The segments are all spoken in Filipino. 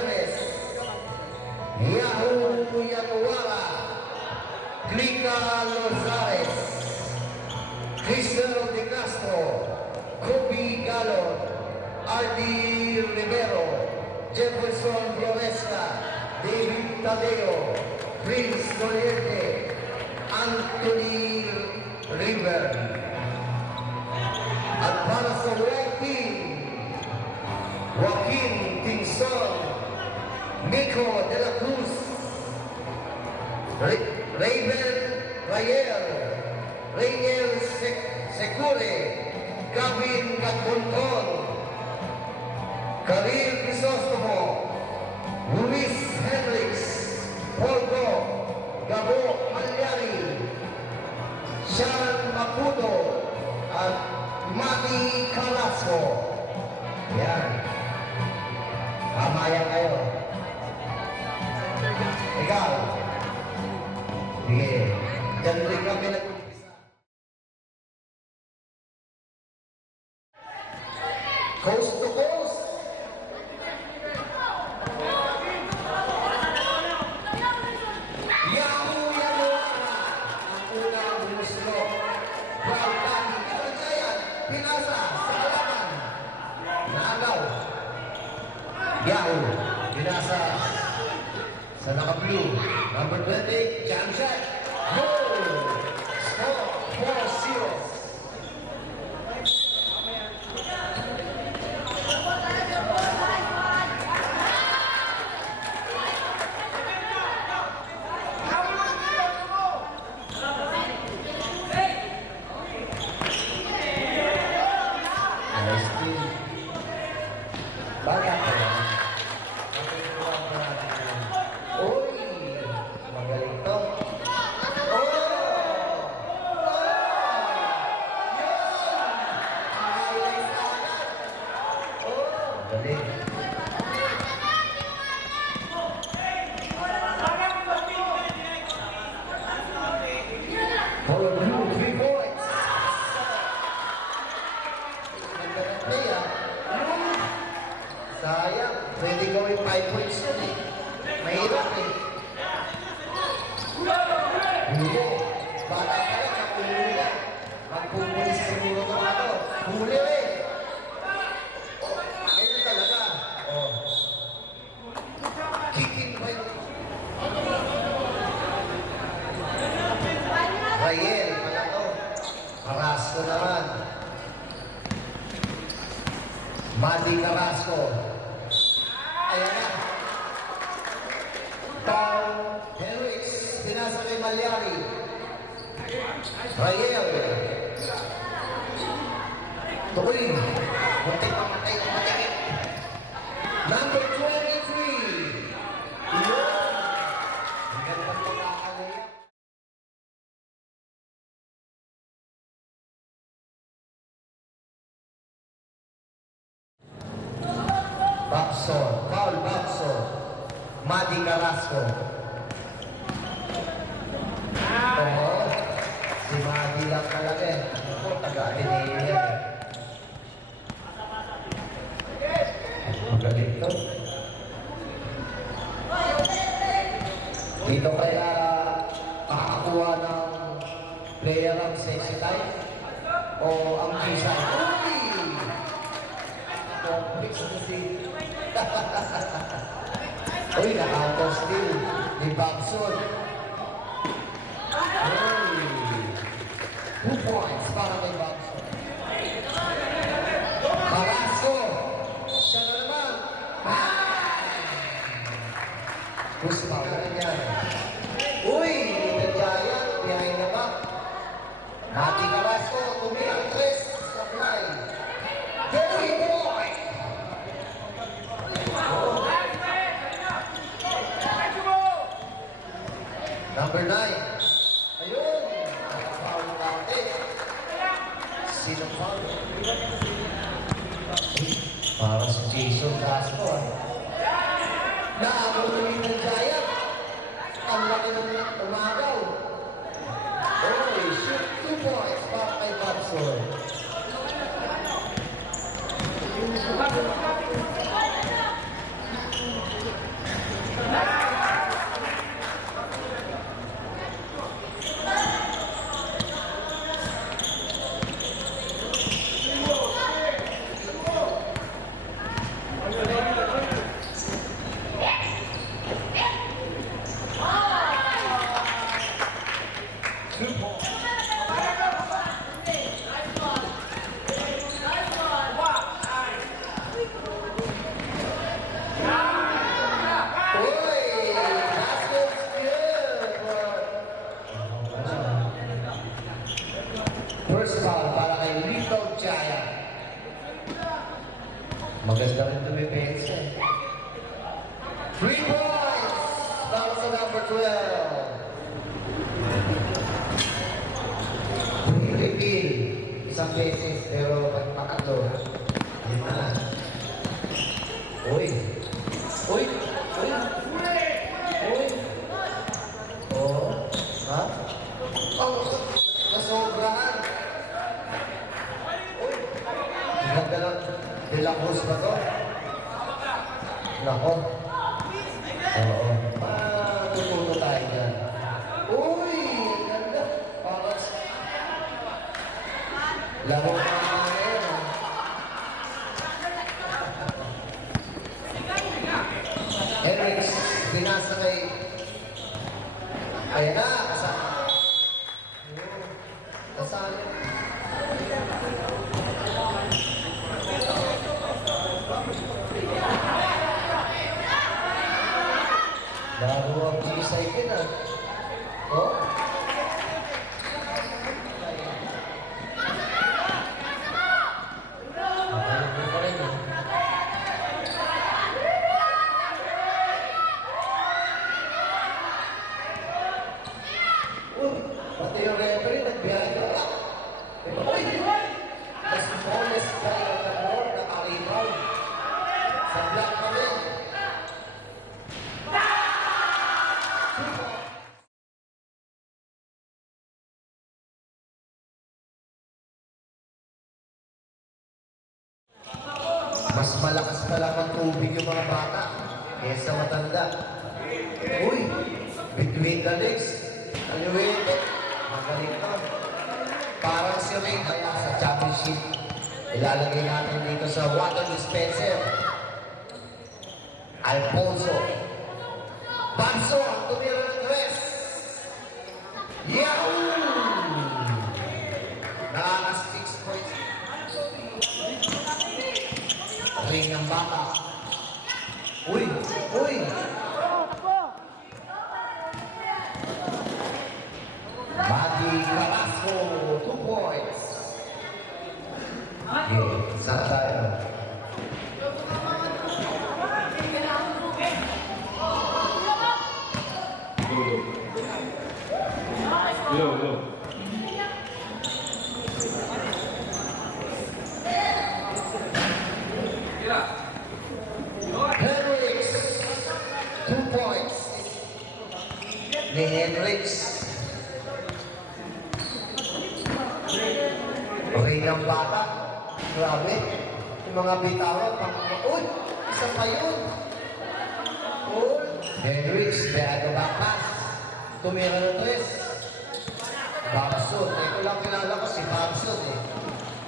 Gutierrez, Yahoo Yanuara, Clica Lozarez, Cristel De Castro, Kobe Galon, Ardi Rivero, Jefferson Floresca, David Tadeo, Prince Doliente, Anthony River. At para sa white team, Joaquin Tingson, Nico De La Cruz, Raven Rayer, Rainier Secure, Gavin Gatbunton, Karim Crisostomo, Luis Hendrix, Poldo, Gabo Malyari, Sharon Maputo, at Mati Carrasco. Yan. Kamaya kayo. Ikaw. Sige. Diyan rin kami nag-umpisa. Coast to coast. Yahoo Yanuara. Ang unang bumuslo. Proud Daddy. Kapansayan. Pinasa. Sa kalaban. Naagaw. Yahoo. Pinasa. Sa naka-blue. Number 20. Jam shot. Goal. Score. 4-0. Baga ka yan. Uy! Magaling to. Oh! Yun! Oh! Galing. For blue, 3 points. Ganda ng play, ah. Sayang, pwede gawin 5 points yun eh. Mahirap eh. Huli. Bata pa lang, nakuhuli yan. Magpupulis siguro ng ano. Huli eh. Oh, ganyan talaga. Oh. Kicking pa yun. Rayel, pala to. Carrasco naman. Madi Carrasco. Ayan na. Paul Henrix. Pinasa kay Malyari. Rayel. Tukoy. Muntik pamatay ng matikit. Number 23. Yun. Ang ganda ng mga yan. Babson, Paul Babson, Madi Carrasco. Oo, si Madi lang talaga eh. Ano po, taga-Ateneo yan eh. Magaling to. Dito kaya makakuha ng player ang sexy type o ang design. Complex na si... Uy, naka-auto steal ni Babson. Uy! 2 points para kay Babson. Carrasco! Siya na naman! Gusto ka rin yan. Uy! Little Giant, behind the back. Mati Carrasco, tumilang 3 sa fly. Very boy! Number 9. Ayun! Foul natin. Sino foul? Para si Jason Castro. Naabot namin ng Giant. Ang laki ng umagaw. Oh, shoot 2 points para kay Babson. 3 points para sa number 12. Repeal. Isang beses, pero pag makatlo, lima na. Uy! Uy! Uy! Uy! Oh! Ha? Oh! Nasobrahan! Uy! Ganda lang. De La Cruz ba to? Nako. Oo. Matututo tayo dyan. Uy! Ganda. Parang laro na ngayon. Eric, binasa kay... Ayan na, kasama. Kasama. Bago ang G-Cycle ah. Oh? Nakalimutan pa rin ah. Pati yung referee nagbiyahe ka lang. Uy! Mas bonus tayo ng kamor na karibaw. Sa black pa rin. Mas malakas pa lang ang tubig yung mga bata kaysa matanda. Uy! Between the legs. Ano yun? Magaling ka. Parang si Ring kaya sa championship. Ilalagay natin dito sa water dispenser. Alfonso. Banso ang tumira ng dress. Yahoo! Nakaka 6 points. Ring ng bata. Uy! Uy! Bagi Carrasco, 2 points. Okay, saan tayo? Yo. Henrix, 2 points. Ni Henrix. Okay ng bata. Grabe. Yung mga bitawan. Uy! Isa pa yun. Uy! Henrix, beado back pass. Tumira ng tres. Babson. Ito lang kilala ko si Babson eh.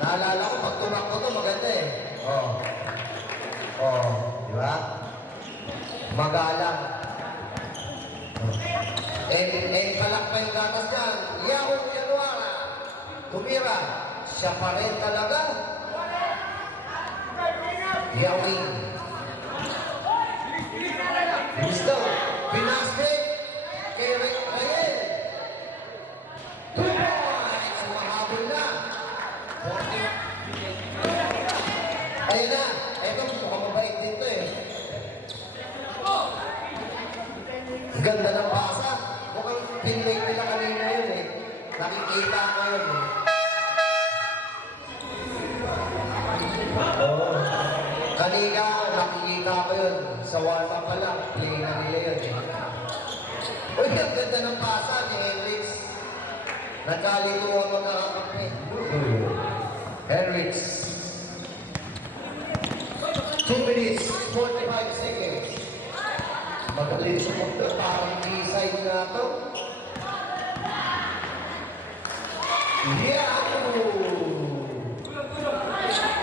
Naalala ko pag tumakbo to maganda eh. Oh. Oh. Di ba? Magalang. Kalak pa yung gatas dyan. Yahoo Yanuara. Tumira. Siya pa rin talaga. Yawing. Gusto. Pinastik. Kay Rayel. 2 points. Mahabol na. 40. Ayun na. Ito, mukhang mabait dito eh. Ganda ng basa. Mukhang pinlay nila kanina yun eh. Nakikita ko yun eh. Oo. Kanina, nakikita ko yun. Sa WhatsApp pa lang, play na nila yun eh. Uy, ang ganda ng basa ni Henrix. Nagkalito ako na kape. Henrix. 2 minutes, 45 seconds. Magaling sumunod, parang D-side na ito. Yahoo!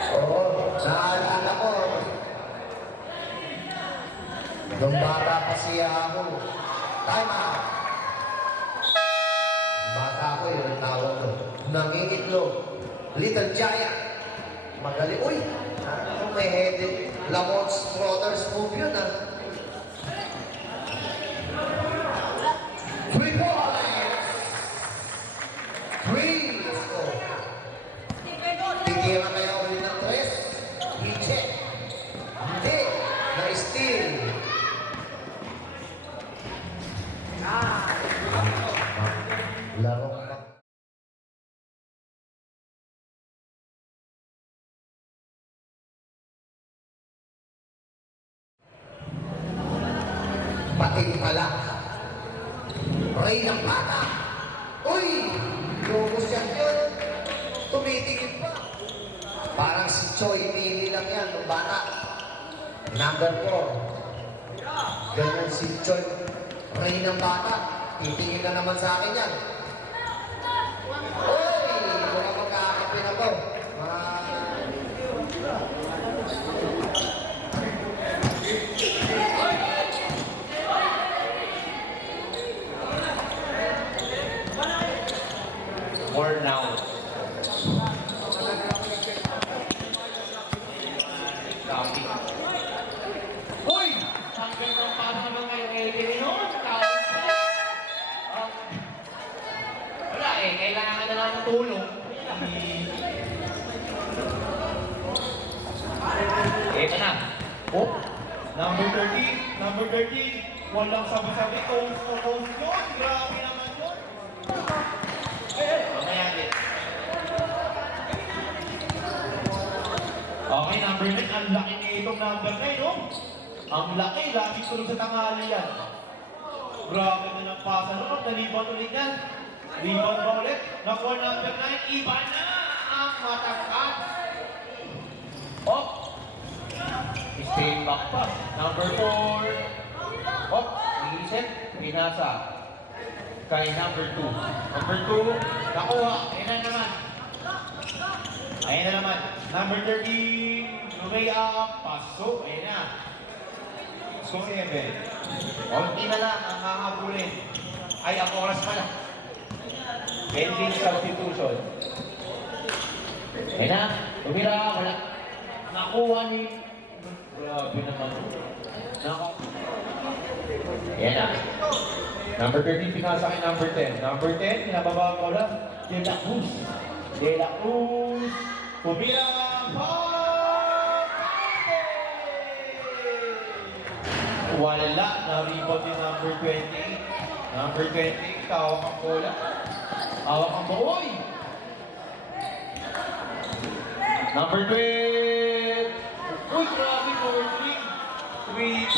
Oo, naalala ko. Nung bata pa si Yahoo. Time out. Bata ko yun ang tawag ko. Nangingitlog. Little Giant. Magaling. Uy! Ano may headed? Lamont's Brothers move yun ah. 3 points! 3! Let's go. Titira kayo ulit ng 3. I-check. Hindi. Na-steal. Captain Palak. Ray ng bata. Uy! Lubos yan yun. Tumitingin pa. Parang si Choi Mili lang yan, ng bata. Number 4. Ganun si Choi. Ray ng bata. Titingin na naman sa akin yan. Uy! Muna magkakapin ako. More now. Copy. Hoy! Ang ganda ng paano naman ngayon kay noon. Wala eh, kailangan na lang ng tulong. Ito na. Oh, number 13. Number 13. Walang sabi-sabi. Toast to toast yun. Grabe naman yun. Mamaya din. Okay, number 9. Ang laki na itong number 9, no? Ang laki. Lagi tulog sa tangali yan. Grabe na ng pasa. No? Nalibang ulit yan. Rebound ba ulit? Nakuha number 9. Iba na ang matangkad. Oh! Stay back pa. Number 4. Oh! Iisip. Pinasa. Kay number 2. Number 2. Nakuha. Ayan na naman. Ayan na naman. Number 13. Lumay-up. Paso. Ayan na. So, 7. Konti na lang ang hahabulin. Ay, ang oras pala. Pending substitution. Ayan na. Tumira. Wala. Nakuha ni... Grabe naman. Ayan na. Number 13, pinasa kay number 10. Number 10, pinababa ko lang. De La Cruz. De La Cruz. Pumira. Wala. Na-rebound yung number 20. Number 20. Tawag ang bola. Hawak ang boy. Number 12. Uy, grabe, number 3. 3 points.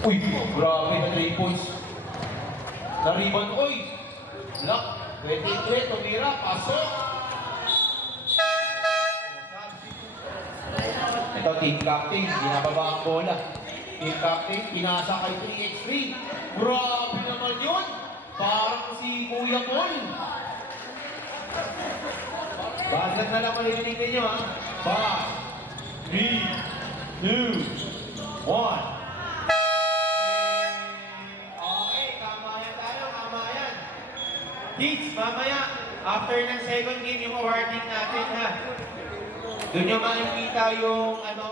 Uy, grabe na 3 points. Na-rebound, uy. Lock. 23, tumira, pasok. Ito, team captain, binababa ang bola. Team captain, pinasa kay 3x3. Grabe naman yun. Parang si Kuya Paul. Basag na lang malilinig ninyo, ha? 5, 3, 2, 1. Okay, kamayan tayo, kamayan. Kids, mamaya, after ng second game, yung awarding natin, ha? Doon nyo makikita yung ano,